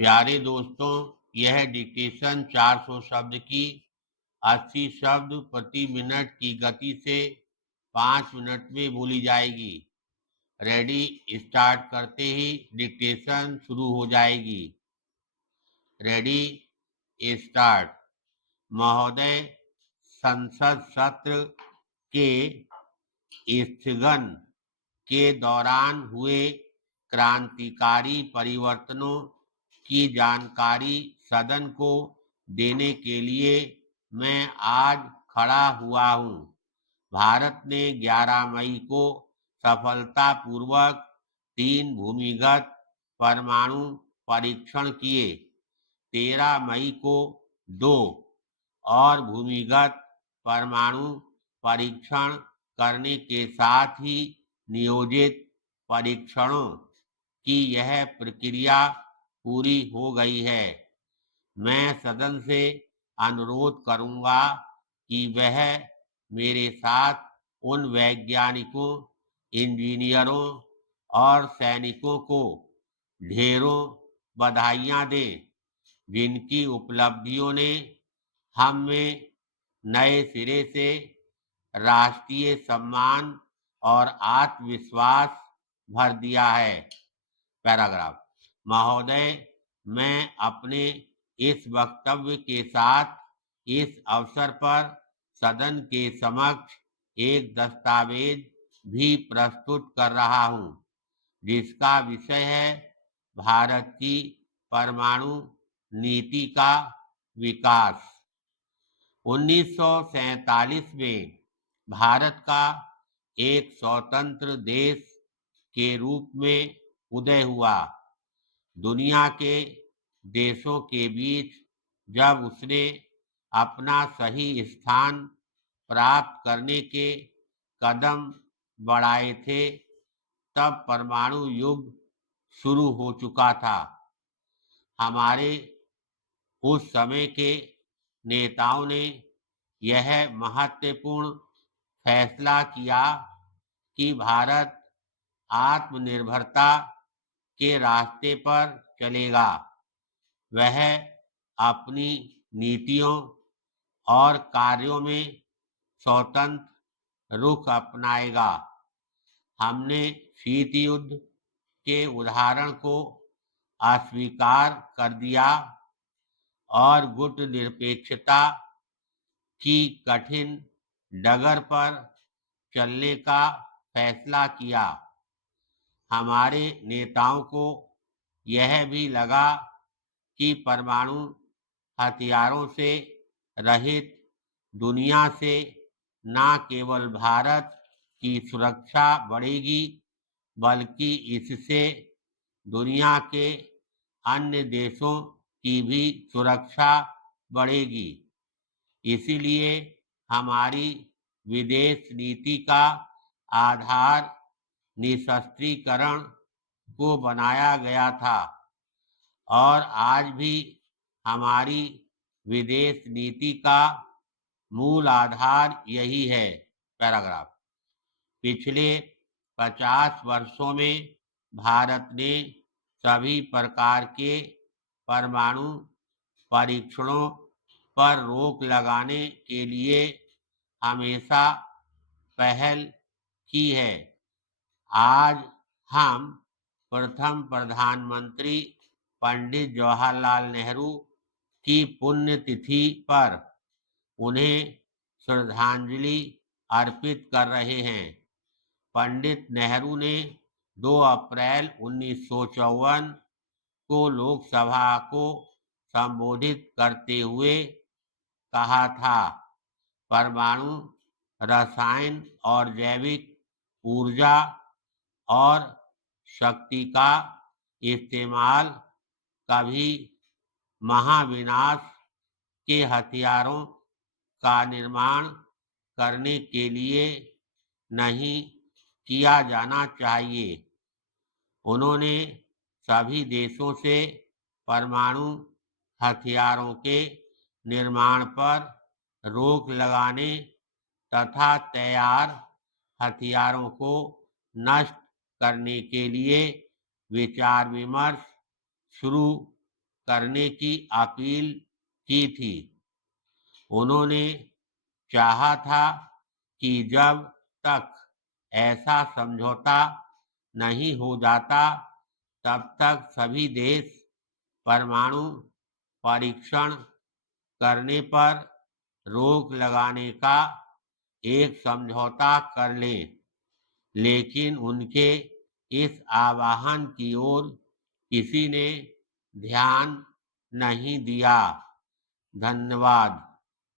प्यारे दोस्तों, यह डिक्टेशन 400 शब्द की 80 शब्द प्रति मिनट की गति से 5 मिनट में बोली जाएगी। रेडी, स्टार्ट करते ही डिक्टेशन शुरू हो जाएगी। Ready, start. महोदय, संसद सत्र के स्थगन के दौरान हुए क्रांतिकारी परिवर्तनों की जानकारी सदन को देने के लिए मैं आज खड़ा हुआ हूँ। भारत ने 11 मई को सफलतापूर्वक 3 भूमिगत परमाणु परीक्षण किए। 13 मई को 2 और भूमिगत परमाणु परीक्षण करने के साथ ही नियोजित परीक्षणों की यह प्रक्रिया पूरी हो गई है। मैं सदन से अनुरोध करूंगा कि वह मेरे साथ उन वैज्ञानिकों, इंजीनियरों और सैनिकों को ढेरों बधाइयां दें, जिनकी उपलब्धियों ने हम में नए सिरे से राष्ट्रीय सम्मान और आत्मविश्वास भर दिया है। पैराग्राफ। महोदय, मैं अपने इस वक्तव्य के साथ इस अवसर पर सदन के समक्ष एक दस्तावेज भी प्रस्तुत कर रहा हूं, जिसका विषय है भारत की परमाणु नीति का विकास। 1947 में भारत का एक स्वतंत्र देश के रूप में उदय हुआ। दुनिया के देशों के बीच जब उसने अपना सही स्थान प्राप्त करने के कदम बढ़ाए थे, तब परमाणु युग शुरू हो चुका था। हमारे उस समय के नेताओं ने यह महत्वपूर्ण फैसला किया कि भारत आत्मनिर्भरता के रास्ते पर चलेगा। वह अपनी नीतियों और कार्यों में स्वतंत्र रुख अपनाएगा। हमने शीत युद्ध के उदाहरण को अस्वीकार कर दिया और गुटनिरपेक्षता की कठिन डगर पर चलने का फैसला किया। हमारे नेताओं को यह भी लगा कि परमाणु हथियारों से रहित दुनिया से न केवल भारत की सुरक्षा बढ़ेगी, बल्कि इससे दुनिया के अन्य देशों की भी सुरक्षा बढ़ेगी। इसीलिए हमारी विदेश नीति का आधार निशस्त्रीकरण को बनाया गया था और आज भी हमारी विदेश नीति का मूल आधार यही है। पैराग्राफ। पिछले 50 वर्षों में भारत ने सभी प्रकार के परमाणु परीक्षणों पर रोक लगाने के लिए हमेशा पहल की है। आज हम प्रथम प्रधानमंत्री पंडित जवाहरलाल नेहरू की पुण्यतिथि पर उन्हें श्रद्धांजलि अर्पित कर रहे हैं। पंडित नेहरू ने 2 अप्रैल 1954 को लोकसभा को संबोधित करते हुए कहा था, परमाणु रसायन और जैविक ऊर्जा और शक्ति का इस्तेमाल कभी महाविनाश के हथियारों का निर्माण करने के लिए नहीं किया जाना चाहिए। उन्होंने सभी देशों से परमाणु हथियारों के निर्माण पर रोक लगाने तथा तैयार हथियारों को नष्ट करने के लिए विचार विमर्श शुरू करने की अपील की थी। उन्होंने चाहा था कि जब तक ऐसा समझौता नहीं हो जाता, तब तक सभी देश परमाणु परीक्षण करने पर रोक लगाने का एक समझौता कर लें, लेकिन उनके इस आह्वान की ओर किसी ने ध्यान नहीं दिया। धन्यवाद।